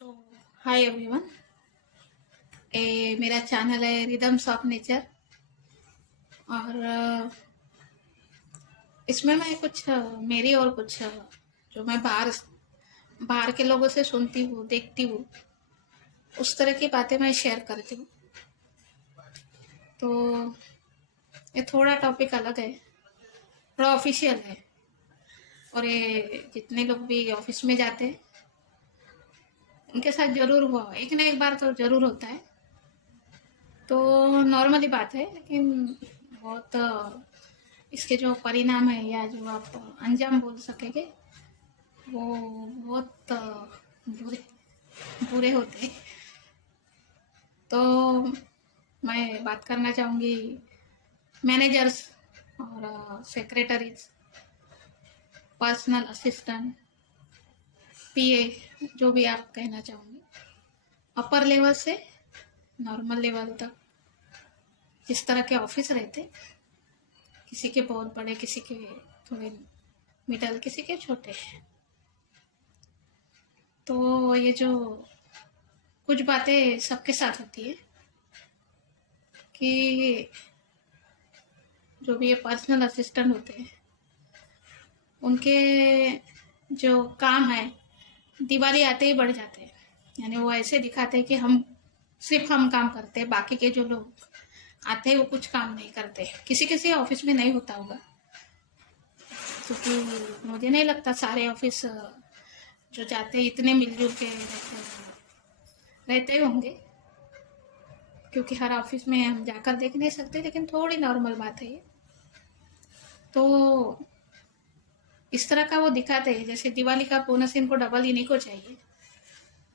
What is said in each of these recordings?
सो hi everyone. मेरा channel है rhythms of nature और इसमें मैं कुछ मेरी और कुछ जो मैं बाहर बाहर के लोगों से सुनती हूँ देखती हूँ उस तरह की बातें मैं शेयर करती हूँ। तो ये थोड़ा टॉपिक अलग है, थोड़ा ऑफिशियल है और ये जितने लोग भी ऑफिस में जाते हैं उनके साथ जरूर हुआ एक ना एक बार तो जरूर होता है। तो नॉर्मली बात है लेकिन बहुत इसके जो परिणाम है या जो आप अंजाम बोल सकेंगे वो बहुत बुरे बुरे होते हैं। तो मैं बात करना चाहूँगी मैनेजर्स और सेक्रेटरीज, पर्सनल असिस्टेंट, पीए, जो भी आप कहना चाहोगे, अपर लेवल से नॉर्मल लेवल तक जिस तरह के ऑफिस रहते, किसी के बहुत बड़े, किसी के थोड़े मिडल, किसी के छोटे। तो ये जो कुछ बातें सबके साथ होती है कि जो भी ये पर्सनल असिस्टेंट होते हैं उनके जो काम है दिवाली आते ही बढ़ जाते हैं। यानी वो ऐसे दिखाते हैं कि हम काम करते हैं, बाकी के जो लोग आते हैं वो कुछ काम नहीं करते। किसी किसी ऑफिस में नहीं होता होगा, क्योंकि मुझे नहीं लगता सारे ऑफिस जो जाते हैं इतने मिलजुल के रहते होंगे, क्योंकि हर ऑफिस में हम जाकर देख नहीं सकते। लेकिन थोड़ी नॉर्मल बात है ये। तो इस तरह का वो दिखाते हैं जैसे दिवाली का बोनस इनको डबल इन्हीं को चाहिए।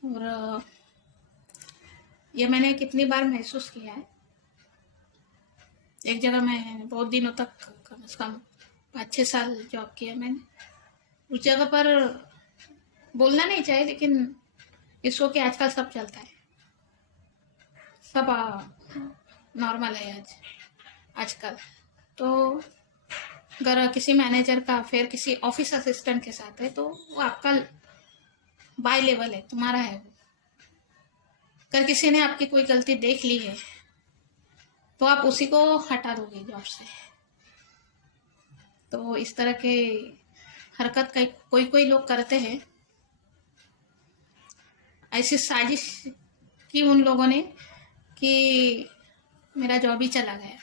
और ये मैंने कितनी बार महसूस किया है। एक जगह मैं बहुत दिनों तक, कम से कम 5-6 साल जॉब किया मैंने। उस जगह पर बोलना नहीं चाहिए लेकिन इसको कि आजकल सब चलता है, सब नॉर्मल है आजकल। तो अगर किसी मैनेजर का अफेयर किसी ऑफिस असिस्टेंट के साथ है तो वो आपका बाय लेवल है, तुम्हारा है वो। अगर किसी ने आपकी कोई गलती देख ली है तो आप उसी को हटा दोगे जॉब से। तो इस तरह के हरकत कोई कोई लोग करते हैं। ऐसी साजिश की उन लोगों ने कि मेरा जॉब ही चला गया।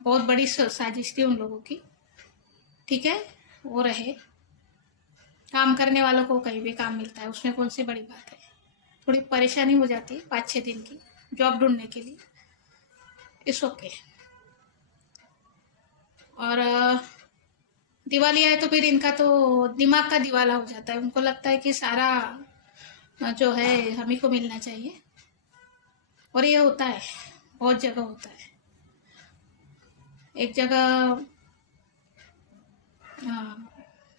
बहुत बड़ी साजिश थी उन लोगों की। ठीक है, वो रहे, काम करने वालों को कहीं भी काम मिलता है, उसमें कौन सी बड़ी बात है। थोड़ी परेशानी हो जाती है 5-6 दिन की जॉब ढूंढने के लिए, इट्स ओके। और दिवाली आए तो फिर इनका तो दिमाग का दिवाला हो जाता है। उनको लगता है कि सारा जो है हम ही को मिलना चाहिए। और ये होता है, बहुत जगह होता है। एक जगह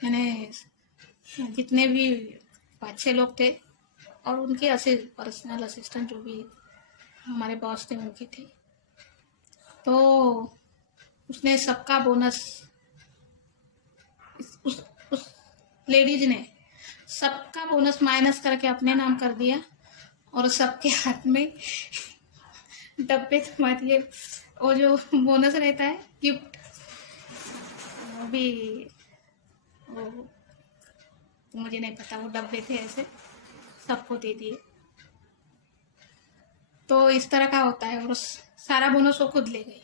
मैंने जितने भी 5-6 लोग थे और उनके पर्सनल असिस्टेंट जो भी हमारे बॉस थे उनकी थी। तो उसने सबका बोनस, उस लेडीज ने सबका बोनस माइनस करके अपने नाम कर दिया और सबके हाथ में डब्बे थमा दिए। वो जो बोनस रहता है गिफ्ट, वो भी वो मुझे नहीं पता, वो डब्बे थे ऐसे, सबको दे दिए। तो इस तरह का होता है और सारा बोनस वो खुद ले गई।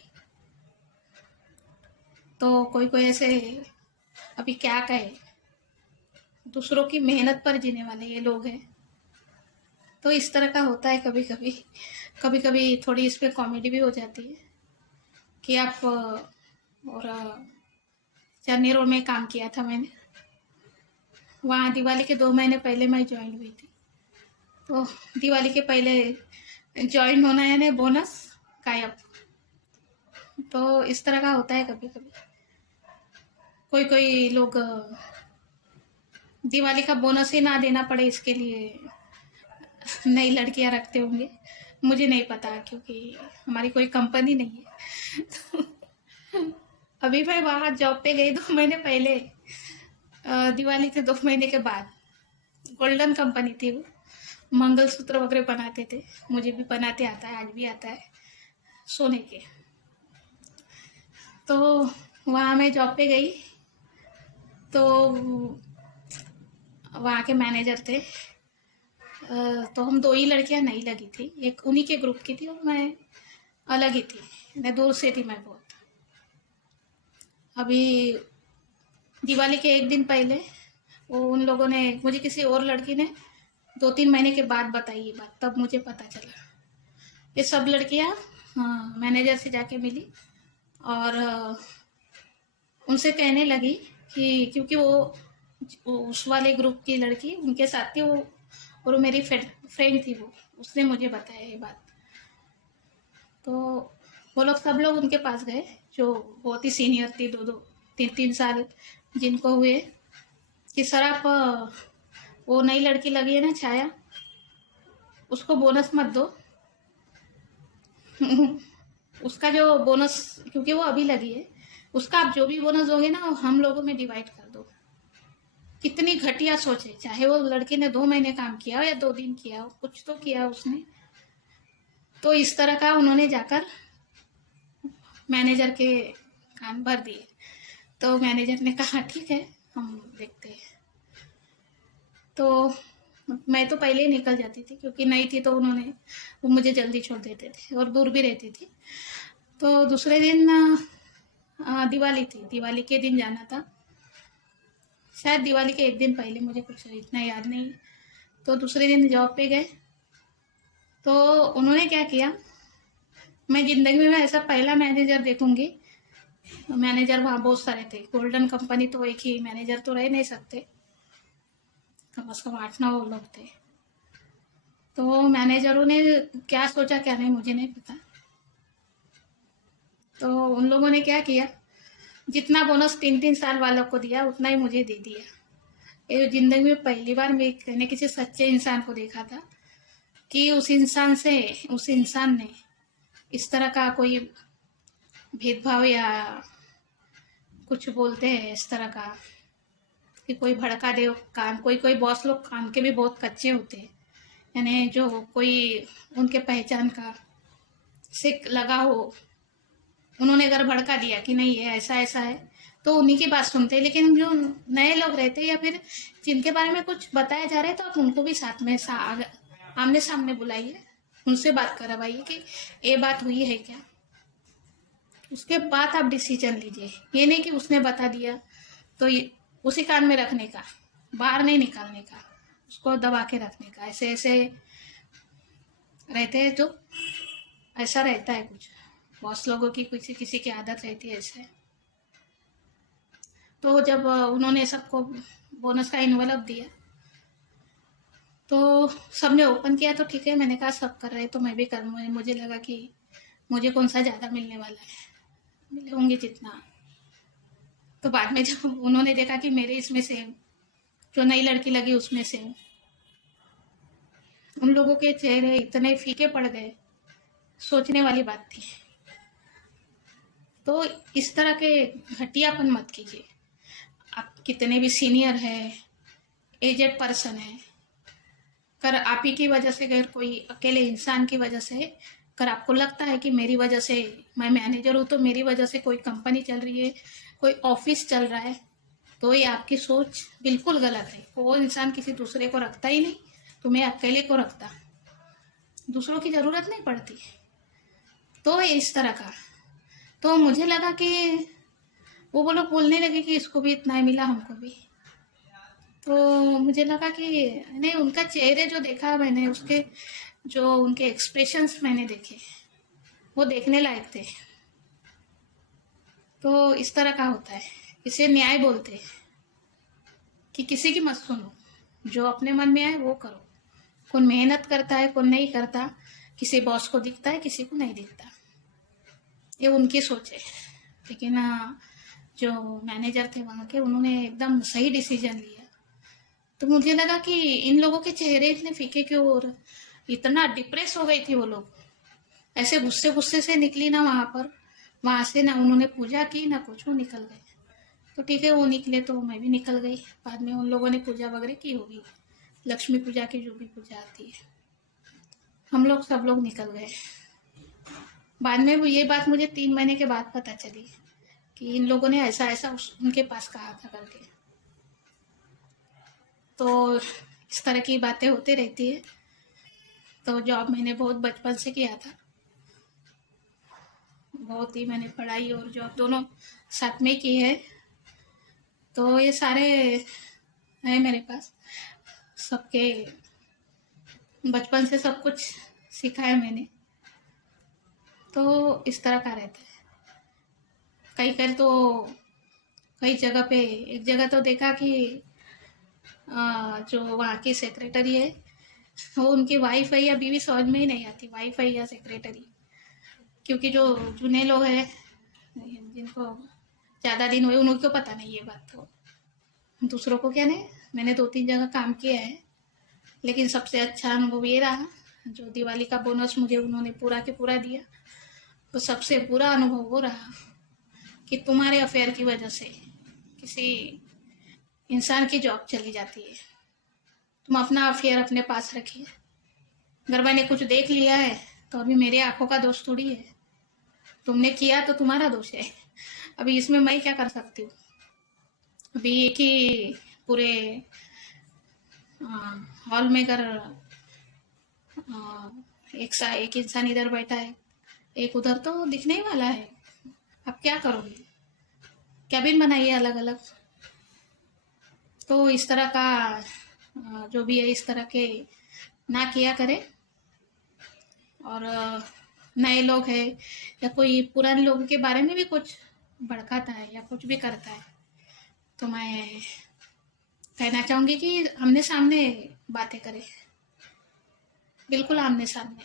तो कोई कोई ऐसे, अभी क्या कहे, दूसरों की मेहनत पर जीने वाले ये लोग हैं। तो इस तरह का होता है कभी कभी। कभी कभी थोड़ी इस पर कॉमेडी भी हो जाती है कि आप और चरनी रोड में काम किया था मैंने। वहाँ दिवाली के 2 महीने पहले मैं ज्वाइन हुई थी। तो दिवाली के पहले ज्वाइन होना यानी बोनस गायब। तो इस तरह का होता है कभी कभी। कोई कोई लोग दिवाली का बोनस ही ना देना पड़े इसके लिए नई लड़कियां रखते होंगे, मुझे नहीं पता, क्योंकि हमारी कोई कंपनी नहीं है। अभी मैं वहाँ जॉब पे गई 2 महीने पहले, दिवाली के 2 महीने के बाद। गोल्डन कंपनी थी वो, मंगलसूत्र वगैरह बनाते थे, मुझे भी बनाते आता है, आज भी आता है, सोने के। तो वहाँ मैं जॉब पे गई, तो वहाँ के मैनेजर थे। तो हम दो ही लड़कियां नहीं लगी थी, एक उन्हीं के ग्रुप की थी और मैं अलग ही थी, मैं दूर से थी मैं बहुत। अभी दिवाली के एक दिन पहले वो उन लोगों ने मुझे, किसी और लड़की ने 2-3 महीने के बाद बताई ये बात, तब मुझे पता चला। ये सब लड़कियां मैनेजर से जाके मिली और उनसे कहने लगी कि क्योंकि वो उस वाले ग्रुप की लड़की उनके साथ थी, वो और वो मेरी फ्रेंड थी, वो उसने मुझे बताया ये बात। तो वो लोग सब लोग उनके पास गए, जो बहुत ही सीनियर थी, 2-3 साल जिनको हुए, कि सर आप वो नई लड़की लगी है ना छाया, उसको बोनस मत दो। उसका जो बोनस, क्योंकि वो अभी लगी है, उसका आप जो भी बोनस दोगे ना, वो हम लोगों में डिवाइड कर दो। कितनी घटिया सोच है, चाहे वो लड़की ने 2 महीने काम किया हो या 2 दिन किया हो, कुछ तो किया उसने। तो इस तरह का उन्होंने जाकर मैनेजर के कान भर दिए। तो मैनेजर ने कहा ठीक है, हम देखते हैं। तो मैं तो पहले ही निकल जाती थी, क्योंकि नहीं थी तो वो मुझे जल्दी छोड़ देते थे और दूर भी रहती थी। तो दूसरे दिन दिवाली थी, दिवाली के दिन जाना था, शायद दिवाली के एक दिन पहले, मुझे कुछ इतना याद नहीं। तो दूसरे दिन जॉब पे गए, तो उन्होंने क्या किया, मैं जिंदगी में ऐसा पहला मैनेजर देखूंगी। मैनेजर वहाँ बहुत सारे थे, गोल्डन कंपनी तो एक ही मैनेजर तो रह नहीं सकते, कम से कम 8-9 लोग थे। तो मैनेजरों ने क्या सोचा क्या नहीं मुझे नहीं पता। तो उन लोगों ने क्या किया, जितना बोनस 3-3 साल वालों को दिया उतना ही मुझे दे दिया। ये जिंदगी में पहली बार मैंने किसी सच्चे इंसान को देखा था कि उस इंसान ने इस तरह का कोई भेदभाव या कुछ बोलते हैं इस तरह का, कि कोई भड़का दे काम। कोई कोई बॉस लोग काम के भी बहुत कच्चे होते हैं, यानी जो कोई उनके पहचान का से लगा हो, उन्होंने अगर भड़का दिया कि नहीं ये ऐसा ऐसा है, तो उन्हीं की बात सुनते हैं। लेकिन जो नए लोग रहते हैं या फिर जिनके बारे में कुछ बताया जा रहा है, तो आप उनको भी साथ में आमने सामने बुलाइए, उनसे बात करवाइए कि ये बात हुई है क्या, उसके बाद आप डिसीजन लीजिए। ये नहीं कि उसने बता दिया तो ये उसी कान में रखने का, बाहर नहीं निकालने का, उसको दबा के रखने का। ऐसे ऐसे रहते हैं, तो ऐसा रहता है कुछ बॉस लोगों की, किसी किसी की आदत रहती है ऐसे। तो जब उन्होंने सबको बोनस का इन्वेलप दिया, तो सबने ओपन किया, तो ठीक है, मैंने कहा सब कर रहे तो मैं भी करूँगी। मुझे लगा कि मुझे कौन सा ज़्यादा मिलने वाला है, मिले होंगे जितना। तो बाद में जब उन्होंने देखा कि मेरे इसमें से जो नई लड़की लगी उसमें से, उन लोगों के चेहरे इतने फीके पड़ गए, सोचने वाली बात थी। तो इस तरह के घटियापन मत कीजिए। आप कितने भी सीनियर है, एजेड पर्सन है, कर आप ही की वजह से, अगर कोई अकेले इंसान की वजह से, अगर आपको लगता है कि मेरी वजह से, मैं मैनेजर हूँ तो मेरी वजह से कोई कंपनी चल रही है, कोई ऑफिस चल रहा है, तो ये आपकी सोच बिल्कुल गलत है। वो इंसान किसी दूसरे को रखता ही नहीं, तुम्हें अकेले को रखता, दूसरों की ज़रूरत नहीं पड़ती। तो इस तरह का, तो मुझे लगा कि वो लोग बोलने लगे कि इसको भी इतना ही मिला, हमको भी। तो मुझे लगा कि नहीं, उनका चेहरे जो देखा मैंने, उसके जो उनके एक्सप्रेशंस मैंने देखे, वो देखने लायक थे। तो इस तरह का होता है, इसे न्याय बोलते हैं, कि किसी की मत सुनो, जो अपने मन में आए वो करो। कौन मेहनत करता है, कौन नहीं करता, किसी बॉस को दिखता है, किसी को नहीं दिखता, ये उनकी सोच है। लेकिन जो मैनेजर थे वहाँ के, उन्होंने एकदम सही डिसीजन लिया। तो मुझे लगा कि इन लोगों के चेहरे इतने फीके क्यों, और इतना डिप्रेस हो गई थी वो लोग, ऐसे गुस्से गुस्से से निकली ना वहां से, ना उन्होंने पूजा की ना कुछ, वो निकल गए। तो ठीक है, वो निकले तो मैं भी निकल गई। बाद में उन लोगों ने पूजा वगैरह की होगी, लक्ष्मी पूजा की जो भी पूजा आती है, हम लोग सब लोग निकल गए। बाद में वो ये बात मुझे 3 महीने के बाद पता चली कि इन लोगों ने ऐसा ऐसा उनके पास कहा था करके। तो इस तरह की बातें होती रहती है। तो जॉब मैंने बहुत बचपन से किया था, बहुत ही मैंने पढ़ाई और जॉब दोनों साथ में की है। तो ये सारे हैं मेरे पास, सबके बचपन से सब कुछ सीखा है मैंने। तो इस तरह का रहता है। कई कई तो कई जगह पे, एक जगह तो देखा कि जो वहाँ की सेक्रेटरी है, वो उनकी वाइफ है या बीवी समझ में ही नहीं आती, वाइफ है या सेक्रेटरी। क्योंकि जो जूने लोग हैं जिनको ज़्यादा दिन हुए उनको पता नहीं ये बात। तो दूसरों को क्या नहीं, मैंने 2-3 जगह काम किया है, लेकिन सबसे अच्छा अनुभव ये रहा, जो दिवाली का बोनस मुझे उन्होंने पूरा के पूरा दिया। तो सबसे बुरा अनुभव वो रहा कि तुम्हारे अफेयर की वजह से किसी इंसान की जॉब चली जाती है। तुम अपना अफेयर अपने पास रखिए। अगर मैंने कुछ देख लिया है तो अभी मेरे आंखों का दोष थोड़ी है, तुमने किया तो तुम्हारा दोष है। अभी इसमें मैं क्या कर सकती हूँ। अभी एक ही पूरे हॉल में अगर एक इंसान इधर बैठा है, एक उधर, तो दिखने ही वाला है। अब क्या करोगे, कैबिन बनाइए अलग अलग। तो इस तरह का जो भी है इस तरह के ना किया करे। और नए लोग हैं या कोई पुराने लोगों के बारे में भी कुछ भड़काता है या कुछ भी करता है, तो मैं कहना चाहूँगी कि आमने सामने बातें करें, बिल्कुल आमने सामने,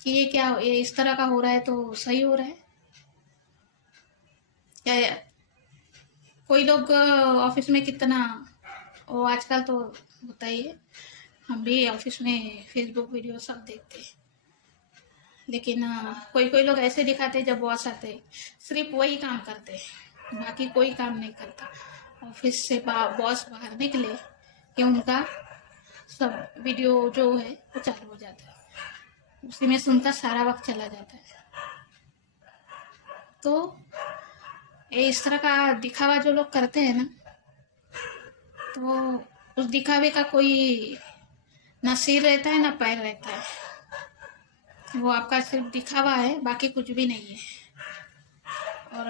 कि ये इस तरह का हो रहा है तो सही हो रहा है या कोई लोग ऑफिस में कितना, वो आजकल तो होता ही है, हम भी ऑफिस में फेसबुक वीडियो सब देखते हैं। लेकिन कोई कोई लोग ऐसे दिखाते जब बॉस आते सिर्फ वही काम करते, बाकी कोई काम नहीं करता। ऑफिस से बॉस बाहर निकले कि उनका सब वीडियो जो है वो चालू हो जाता है, उसी में से उनका सारा वक्त चला जाता है। तो ये इस तरह का दिखावा जो लोग करते हैं ना, तो उस दिखावे का कोई ना सिर रहता है ना पैर रहता है। वो आपका सिर्फ दिखावा है, बाकी कुछ भी नहीं है। और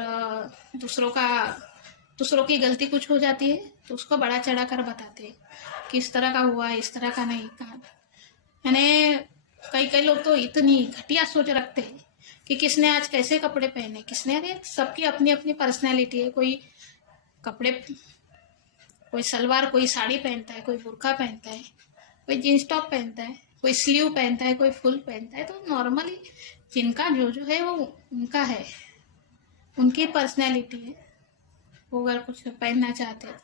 दूसरों की गलती कुछ हो जाती है तो उसको बड़ा चढ़ा कर बताते हैं कि इस तरह का हुआ, इस तरह का नहीं कहा। यानी कई कई लोग तो इतनी घटिया सोच रखते हैं कि किसने आज कैसे कपड़े पहने, किसने, अरे सबकी अपनी अपनी पर्सनैलिटी है। कोई सलवार, कोई साड़ी पहनता है, कोई बुर्का पहनता है, कोई जींस टॉप पहनता है, कोई स्लीव पहनता है, कोई फुल पहनता है। तो नॉर्मली जिनका जो जो है वो उनका है, उनकी पर्सनैलिटी है। वो अगर कुछ पहनना चाहते हैं,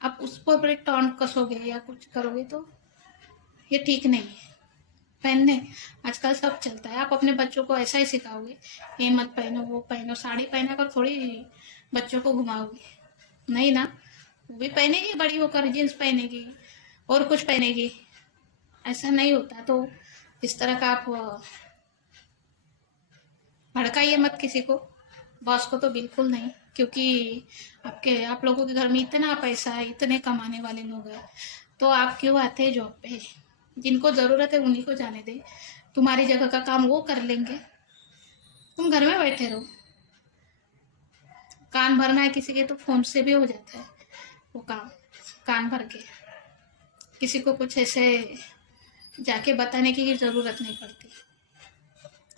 आप उस पर टॉन्ट कसोगे या कुछ करोगे तो ये ठीक नहीं है। पहनने आजकल सब चलता है, आप अपने बच्चों को ऐसा ही सिखाओगे, ये मत पहनो, वो पहनो, साड़ी पहना कर थोड़ी बच्चों को घुमाओगे, नहीं ना। वो भी पहनेगी, बड़ी होकर जीन्स पहनेगी और कुछ पहनेगी, ऐसा नहीं होता। तो इस तरह का आप भड़काइए मत किसी को, बॉस को तो बिल्कुल नहीं। क्योंकि आप लोगों के घर में इतना पैसा है, इतने कमाने वाले लोग हैं, तो आप क्यों आते हैं जॉब पे। जिनको ज़रूरत है उन्हीं को जाने दे, तुम्हारी जगह का काम वो कर लेंगे, तुम घर में बैठे रहो। कान भरना है किसी के तो फोन से भी हो जाता है वो काम, कान भर के किसी को कुछ ऐसे जाके बताने की ज़रूरत नहीं पड़ती।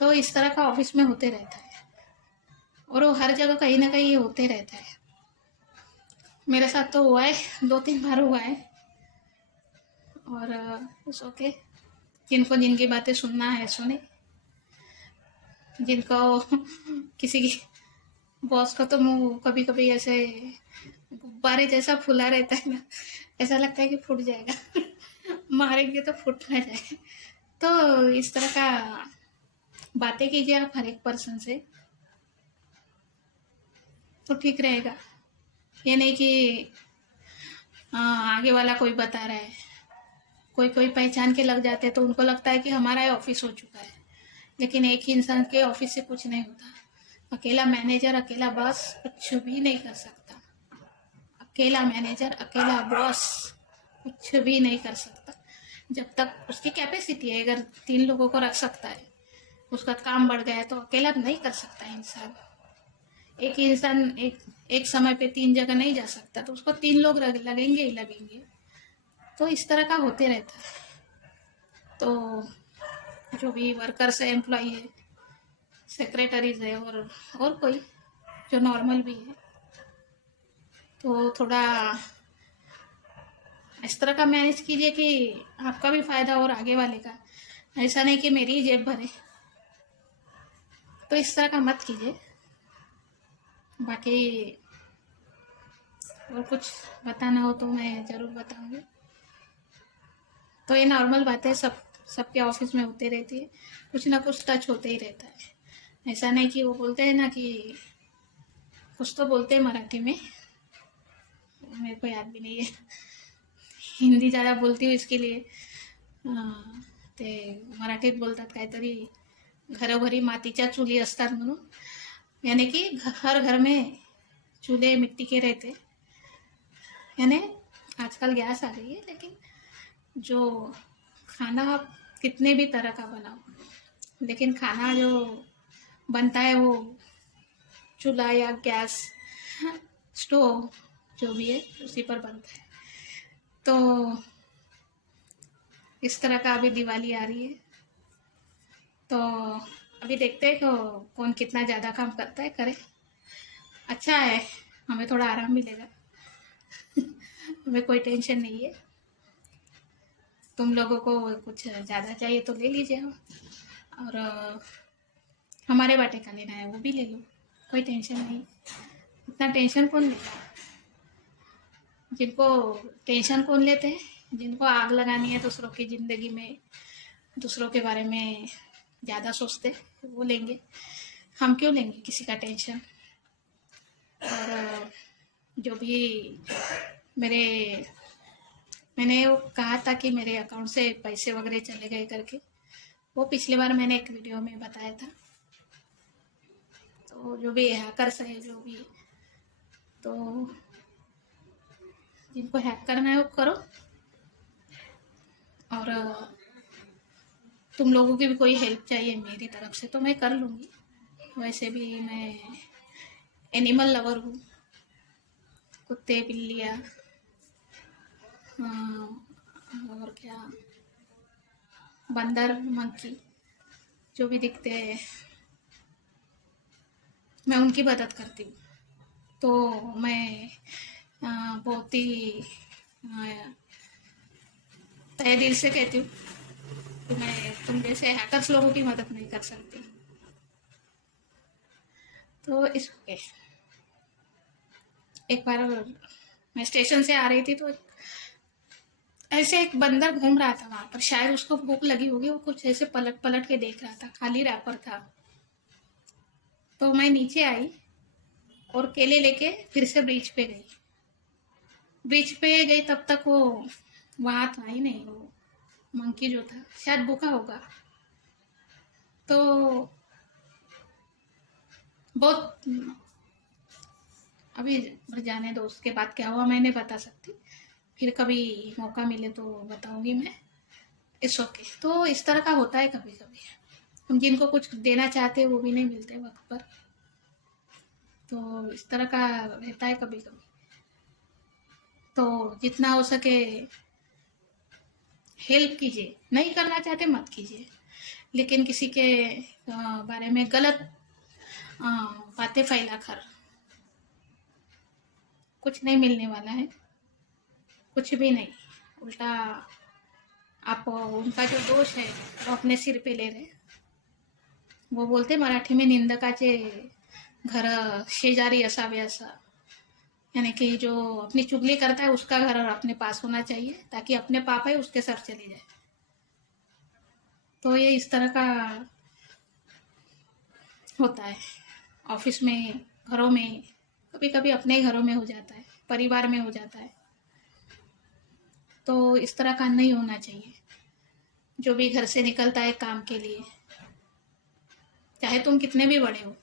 तो इस तरह का ऑफिस में होते रहता है और वो हर जगह कहीं ना कहीं होते रहता है। मेरे साथ तो हुआ है, 2-3 बार हुआ है। और इट्स ओके, जिनको जिनकी बातें सुनना है सुने। जिनको किसी की बॉस का तो मुंह कभी कभी ऐसे गुब्बारे जैसा फूला रहता है ना, ऐसा लगता है कि फूट जाएगा मारेंगे तो फूट ना जाए। तो इस तरह का बातें कीजिए आप हर एक पर्सन से, तो ठीक रहेगा। ये नहीं कि आगे वाला कोई बता रहा है कोई कोई पहचान के लग जाते हैं तो उनको लगता है कि हमारा ये ऑफिस हो चुका है, लेकिन एक ही इंसान के ऑफिस से कुछ नहीं होता। अकेला मैनेजर, अकेला बॉस कुछ भी नहीं कर सकता। अकेला मैनेजर, अकेला बॉस कुछ भी नहीं कर सकता। जब तक उसकी कैपेसिटी है, अगर 3 लोगों को रख सकता है, उसका काम बढ़ गया है, तो अकेला नहीं कर सकता इंसान। एक ही इंसान एक समय पे 3 जगह नहीं जा सकता, तो उसको 3 लोग लगेंगे ही लगेंगे। तो इस तरह का होते रहता है। तो जो भी वर्कर्स है, एम्प्लॉई है, सेक्रेटरीज है, और कोई जो नॉर्मल भी है, तो थोड़ा इस तरह का मैनेज कीजिए कि आपका भी फायदा और आगे वाले का। ऐसा नहीं कि मेरी ही जेब भरे, तो इस तरह का मत कीजिए। बाकी और कुछ बताना हो तो मैं ज़रूर बताऊंगी। तो ये नॉर्मल बात है, सबके ऑफिस में होते रहती है, कुछ ना कुछ टच होते ही रहता है। ऐसा नहीं कि वो बोलते हैं ना कि कुछ तो बोलते हैं मराठी में, मेरे को याद भी नहीं है, हिंदी ज़्यादा बोलती हूँ इसके लिए। ते मराठीत बोलतात काहीतरी, घरोघरी मातीच्या चुली असतात म्हणून, यानी कि हर घर में चूल्हे मिट्टी के रहते। यानी आजकल गैस आ गई है, लेकिन जो खाना आप कितने भी तरह का बनाओ, लेकिन खाना जो बनता है वो चूल्हा या गैस, स्टोव जो भी है उसी पर बनता है। तो इस तरह का अभी दिवाली आ रही है, तो अभी देखते हैं तो कौन कितना ज़्यादा काम करता है, करे। अच्छा है, हमें थोड़ा आराम मिलेगा। हमें कोई टेंशन नहीं है। तुम लोगों को कुछ ज़्यादा चाहिए तो ले लीजिए, और हमारे बाटे का लेना है वो भी ले लो, कोई टेंशन नहीं। इतना टेंशन कौन लेता है? जिनको टेंशन कौन लेते हैं, जिनको आग लगानी है दूसरों की ज़िंदगी में, दूसरों के बारे में ज़्यादा सोचते, वो लेंगे। हम क्यों लेंगे किसी का टेंशन। और जो भी मेरे मैंने वो कहा था कि मेरे अकाउंट से पैसे वगैरह चले गए करके, वो पिछली बार मैंने एक वीडियो में बताया था। तो जो भी हैकर्स है, जो भी, तो जिनको हैक करना है वो करो। और तुम लोगों की भी कोई हेल्प चाहिए मेरी तरफ से तो मैं कर लूँगी। वैसे भी मैं एनिमल लवर हूँ, कुत्ते, बिल्लियाँ, और क्या, बंदर, मंकी, जो भी दिखते हैं मैं उनकी मदद करती हूँ। तो मैं बहुत ही तहे दिल से कहती हूँ कि मैं तुम जैसे हैकर्स लोगों की मदद नहीं कर सकती। तो इस एक बार मैं स्टेशन से आ रही थी, तो ऐसे एक बंदर घूम रहा था वहां पर, शायद उसको भूख लगी होगी, वो कुछ ऐसे पलट पलट के देख रहा था, खाली रैपर था। तो मैं नीचे आई और केले लेके फिर से ब्रिज पे गई। ब्रिज पे गई तब तक वो वहां था ही नहीं, वो मंकी जो था शायद भूखा होगा। तो बहुत, अभी जाने दो, उसके बाद क्या हुआ मैं नहीं बता सकती, फिर कभी मौका मिले तो बताऊंगी मैं। It's okay. तो इस तरह का होता है कभी कभी, हम जिनको कुछ देना चाहते हैं वो भी नहीं मिलते वक्त पर। तो इस तरह का रहता है कभी कभी। तो जितना हो सके हेल्प कीजिए, नहीं करना चाहते मत कीजिए, लेकिन किसी के बारे में गलत बातें फैला कर कुछ नहीं मिलने वाला है, कुछ भी नहीं। उल्टा आप उनका जो दोष है वो अपने सिर पे ले रहे। वो बोलते मराठी में, निंदकाचे घर शेजारी असावे असा, यानी कि जो अपनी चुगली करता है उसका घर अपने पास होना चाहिए, ताकि अपने पाप है उसके सर चली जाए। तो ये इस तरह का होता है ऑफिस में, घरों में, कभी कभी अपने घरों में हो जाता है, परिवार में हो जाता है। तो इस तरह का नहीं होना चाहिए। जो भी घर से निकलता है काम के लिए, चाहे तुम कितने भी बड़े हो,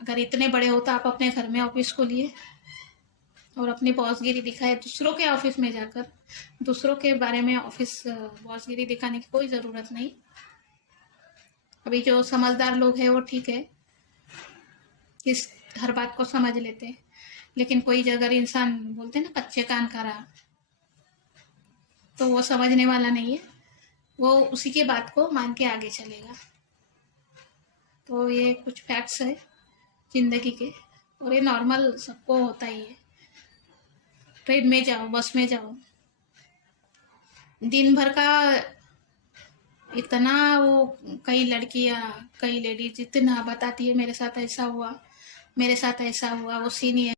अगर इतने बड़े हो तो आप अपने घर में ऑफिस खोलिए और अपनी बॉसगिरी दिखाए। दूसरों के ऑफिस में जाकर दूसरों के बारे में ऑफिस बॉसगिरी दिखाने की कोई ज़रूरत नहीं। अभी जो समझदार लोग हैं वो ठीक है, इस हर बात को समझ लेते हैं, लेकिन कोई अगर इंसान बोलते हैं ना कच्चे कान का रहा, तो वो समझने वाला नहीं है, वो उसी के बात को मान के आगे चलेगा। तो ये कुछ फैक्ट्स है जिंदगी के, और ये नॉर्मल सबको होता ही है। ट्रेन में जाओ, बस में जाओ, दिन भर का इतना वो, कई लड़कियां, कई लेडीज इतना बताती है मेरे साथ ऐसा हुआ, मेरे साथ ऐसा हुआ, वो सीनियर